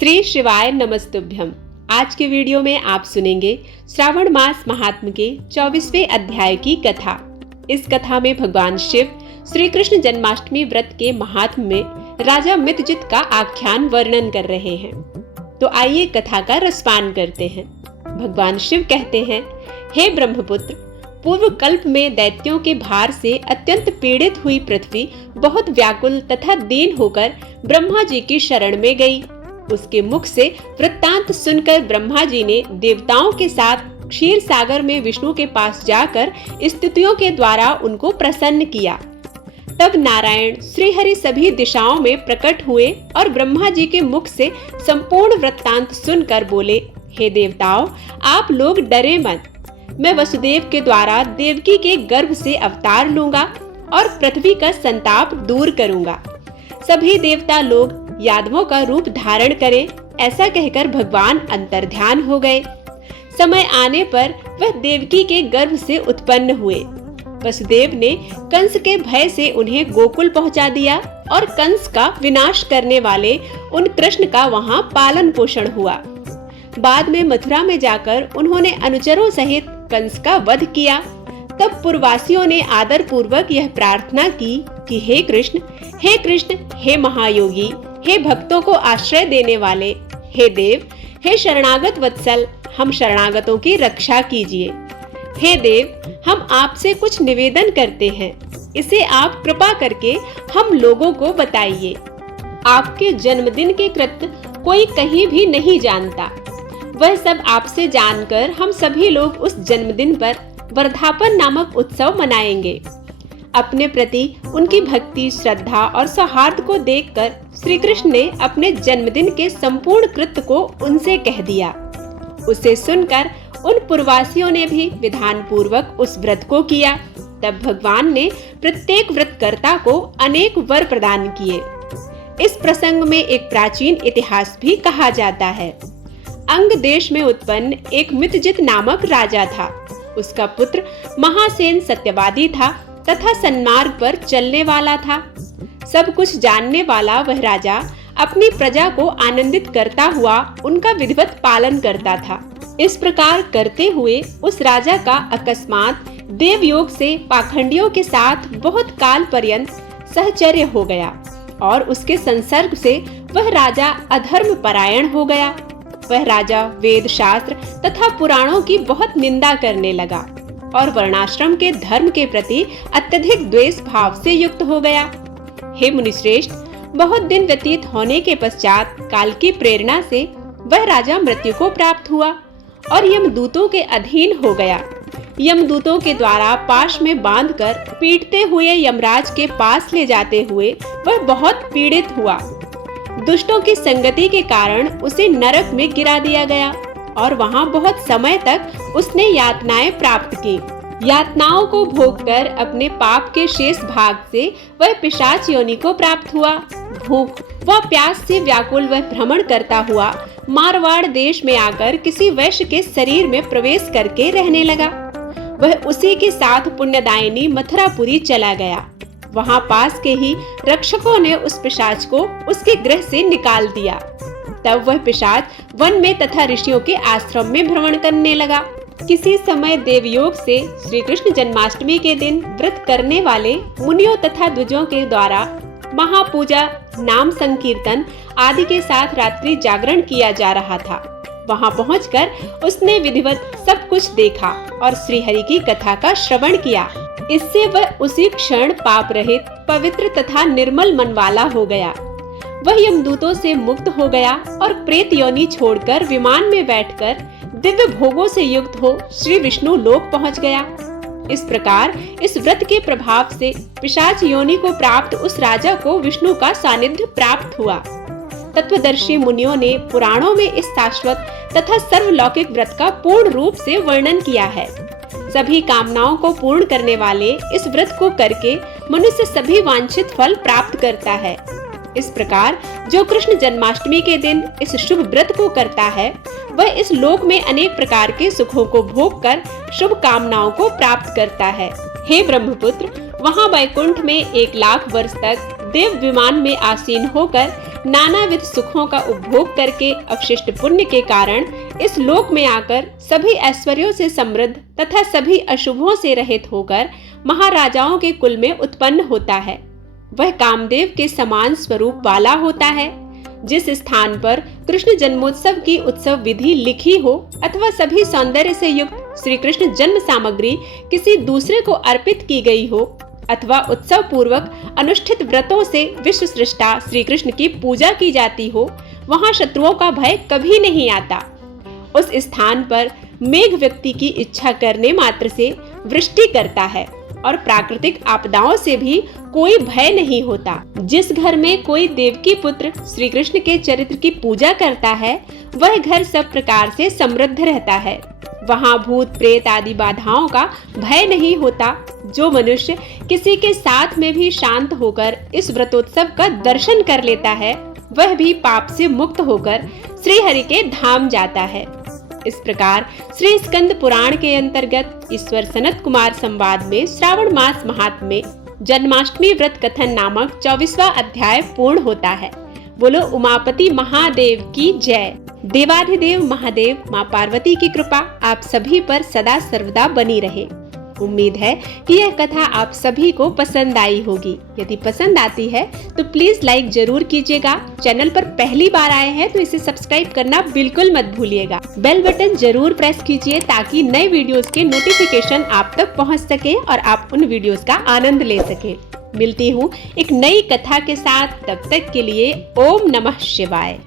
श्री शिवाय नमस्तुभ्यम। आज के वीडियो में आप सुनेंगे श्रावण मास महात्म्य के 24वें अध्याय की कथा। इस कथा में भगवान शिव श्री कृष्ण जन्माष्टमी व्रत के महात्म्य में राजा मितजित का आख्यान वर्णन कर रहे हैं। तो आइए कथा का रसपान करते हैं। भगवान शिव कहते हैं, हे ब्रह्मपुत्र, पूर्व कल्प में दैत्यों के भार से अत्यंत पीड़ित हुई पृथ्वी बहुत व्याकुल तथा दीन होकर ब्रह्मा जी की शरण में गई। उसके मुख से वृत्तांत सुनकर ब्रह्मा जी ने देवताओं के साथ क्षीर सागर में विष्णु के पास जाकर स्तुतियों के द्वारा उनको प्रसन्न किया। तब नारायण श्रीहरि सभी दिशाओं में प्रकट हुए और ब्रह्मा जी के मुख से संपूर्ण वृत्तांत सुनकर बोले, हे देवताओं, आप लोग डरे मत। मैं वसुदेव के द्वारा देवकी के गर्भ से अवतार लूंगा और पृथ्वी का संताप दूर करूंगा। सभी देवता लोग यादवों का रूप धारण करें, ऐसा कहकर भगवान अंतर्ध्यान हो गए। समय आने पर वह देवकी के गर्भ से उत्पन्न हुए। वसुदेव ने कंस के भय से उन्हें गोकुल पहुंचा दिया और कंस का विनाश करने वाले उन कृष्ण का वहां पालन पोषण हुआ। बाद में मथुरा में जाकर उन्होंने अनुचरों सहित कंस का वध किया। तब पुरवासियों ने आदर पूर्वक यह प्रार्थना की कि हे कृष्ण, हे महायोगी, हे भक्तों को आश्रय देने वाले, हे देव, हे शरणागत वत्सल, हम शरणागतों की रक्षा कीजिए। हे देव, हम आपसे कुछ निवेदन करते हैं, इसे आप कृपा करके हम लोगों को बताइए। आपके जन्मदिन के कृत्य कोई कहीं भी नहीं जानता। वह सब आपसे जानकर हम सभी लोग उस जन्मदिन पर वर्धापन नामक उत्सव मनाएंगे। अपने प्रति उनकी भक्ति, श्रद्धा और सौहार्द को देखकर श्री कृष्ण ने अपने जन्मदिन के संपूर्ण कृत्य को उनसे कह दिया। उसे सुनकर उन पुरवासियों ने भी विधान पूर्वक उस व्रत को किया। तब भगवान ने प्रत्येक व्रतकर्ता को अनेक वर प्रदान किए। इस प्रसंग में एक प्राचीन इतिहास भी कहा जाता है। अंग देश में उत्पन्न एक मितजित नामक राजा था। उसका पुत्र महासेन सत्यवादी था तथा सन्मार्ग पर चलने वाला था। सब कुछ जानने वाला वह राजा अपनी प्रजा को आनंदित करता हुआ उनका विधिवत पालन करता था। इस प्रकार करते हुए उस राजा का अकस्मात देवयोग से पाखंडियों के साथ बहुत काल पर्यंत सहचर्य हो गया और उसके संसर्ग से वह राजा अधर्म परायण हो गया। वह राजा वेद शास्त्र तथा पुराणों की बहुत निंदा करने लगा और वर्णाश्रम के धर्म के प्रति अत्यधिक द्वेष भाव से युक्त हो गया। हे मुनिश्रेष्ठ, बहुत दिन व्यतीत होने के पश्चात काल की प्रेरणा से वह राजा मृत्यु को प्राप्त हुआ और यमदूतों के अधीन हो गया। यमदूतों के द्वारा पाश में बांधकर पीटते हुए यमराज के पास ले जाते हुए वह बहुत पीड़ित हुआ। दुष्टों की संगति के कारण उसे नरक में गिरा दिया गया और वहां बहुत समय तक उसने यातनाएं प्राप्त की। यातनाओं को भोगकर अपने पाप के शेष भाग से वह पिशाच योनि को प्राप्त हुआ। भूख व प्यास से व्याकुल वह भ्रमण करता हुआ मारवाड़ देश में आकर किसी वैश्य के शरीर में प्रवेश करके रहने लगा। वह उसी के साथ पुण्यदायिनी मथुरापुरी चला गया। वहां पास के ही रक्षकों ने उस पिशाच को उसके गृह से निकाल दिया। तब वह पिशाच वन में तथा ऋषियों के आश्रम में भ्रमण करने लगा। किसी समय देवयोग से श्री कृष्ण जन्माष्टमी के दिन व्रत करने वाले मुनियों तथा द्विजों के द्वारा महापूजा, नाम संकीर्तन आदि के साथ रात्रि जागरण किया जा रहा था। वहां पहुंचकर उसने विधिवत सब कुछ देखा और श्रीहरि की कथा का श्रवण किया। इससे वह उसी क्षण पाप रहित, पवित्र तथा निर्मल मन वाला हो गया। वह यमदूतों से मुक्त हो गया और प्रेत योनि छोड़कर विमान में बैठकर दिव्य भोगों से युक्त हो श्री विष्णु लोक पहुंच गया। इस प्रकार इस व्रत के प्रभाव से पिशाच योनि को प्राप्त उस राजा को विष्णु का सानिध्य प्राप्त हुआ। तत्वदर्शी मुनियों ने पुराणों में इस शाश्वत तथा सर्वलौकिक व्रत का पूर्ण रूप से वर्णन किया है। सभी कामनाओं को पूर्ण करने वाले इस व्रत को करके मनुष्य सभी वांछित फल प्राप्त करता है। इस प्रकार जो कृष्ण जन्माष्टमी के दिन इस शुभ व्रत को करता है, वह इस लोक में अनेक प्रकार के सुखों को भोग कर शुभ कामनाओं को प्राप्त करता है। हे ब्रह्मपुत्र, वहाँ बैकुंठ में 1 लाख वर्ष तक देव विमान में आसीन होकर नानाविध सुखों का उपभोग करके अवशिष्ट पुण्य के कारण इस लोक में आकर सभी ऐश्वर्यों से समृद्ध तथा सभी अशुभों से रहित होकर महाराजाओं के कुल में उत्पन्न होता है। वह कामदेव के समान स्वरूप वाला होता है। जिस स्थान पर कृष्ण जन्मोत्सव की उत्सव विधि लिखी हो अथवा सभी सौंदर्य से युक्त श्री कृष्ण जन्म सामग्री किसी दूसरे को अर्पित की गई हो अथवा उत्सव पूर्वक अनुष्ठित व्रतों से विश्व सृष्टा श्री कृष्ण की पूजा की जाती हो, वहां शत्रुओं का भय कभी नहीं आता। उस स्थान पर मेघ व्यक्ति की इच्छा करने मात्र से वृष्टि करता है और प्राकृतिक आपदाओं से भी कोई भय नहीं होता। जिस घर में कोई देवकी पुत्र श्री कृष्ण के चरित्र की पूजा करता है, वह घर सब प्रकार से समृद्ध रहता है। वहाँ भूत प्रेत आदि बाधाओं का भय नहीं होता। जो मनुष्य किसी के साथ में भी शांत होकर इस व्रतोत्सव का दर्शन कर लेता है, वह भी पाप से मुक्त होकर श्री हरि के धाम जाता है। इस प्रकार श्री स्कंद पुराण के अंतर्गत ईश्वर सनत कुमार संवाद में श्रावण मास महात्म्य में जन्माष्टमी व्रत कथन नामक 24वां अध्याय पूर्ण होता है। बोलो उमापति महादेव की जय। देवाधिदेव महादेव माँ पार्वती की कृपा आप सभी पर सदा सर्वदा बनी रहे। उम्मीद है कि यह कथा आप सभी को पसंद आई होगी। यदि पसंद आती है तो प्लीज लाइक जरूर कीजिएगा। चैनल पर पहली बार आए हैं तो इसे सब्सक्राइब करना बिल्कुल मत भूलिएगा। बेल बटन जरूर प्रेस कीजिए ताकि नए वीडियोस के नोटिफिकेशन आप तक पहुंच सके और आप उन वीडियोस का आनंद ले सके। मिलती हूँ एक नई कथा के साथ, तब तक के लिए ओम नमः शिवाय।